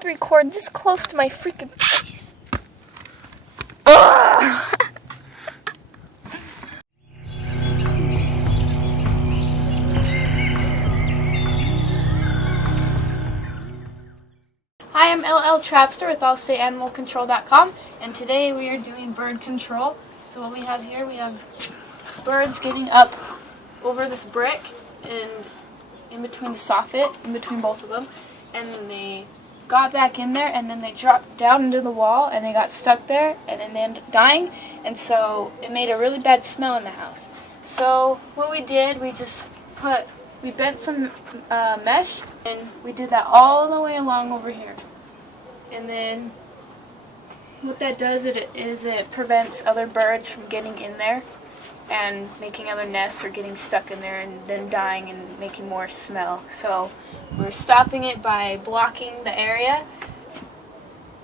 have to record this close to my freaking face. Ugh! Hi, I'm LL Trapster with AllStateAnimalControl.com, and today we are doing bird control. So what we have here, we have birds getting up over this brick and in between the soffit, in between both of them, and then they got back in there, and then they dropped down into the wall, and they got stuck there, and then they ended up dying, and so it made a really bad smell in the house. So what we did, we bent some mesh, and we did that all the way along over here. And then what that does is it prevents other birds from getting in there and making other nests or getting stuck in there and then dying and making more smell. So we're stopping it by blocking the area.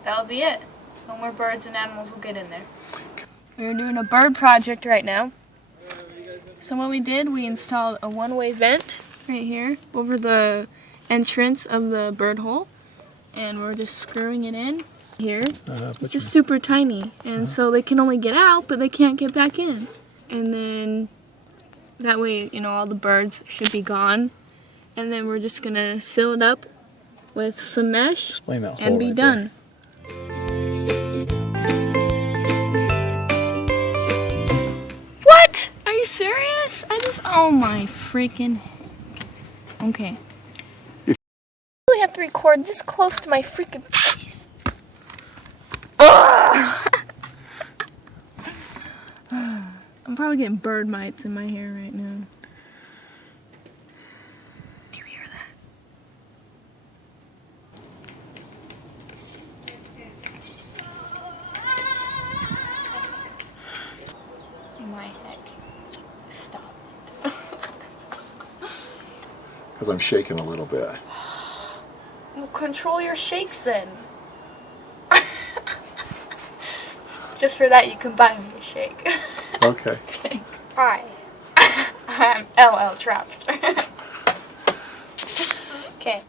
That'll be it. No more birds and animals will get in there. We're doing a bird project right now. So what we did, we installed a one-way vent right here over the entrance of the bird hole, and we're just screwing it in here. It's just super tiny, and so they can only get out, but they can't get back in. And then that way, you know, all the birds should be gone. And then we're just gonna seal it up with some mesh and be done. What? Are you serious? Oh my freaking. Okay. I have to record this close to my freaking face. Ugh! I'm probably getting bird mites in my hair right now. Do you hear that? My heck. Stop. Because I'm shaking a little bit. Well, control your shakes then. Just for that, you can buy me a shake. Okay. Hi, I'm LL Trapster. Okay.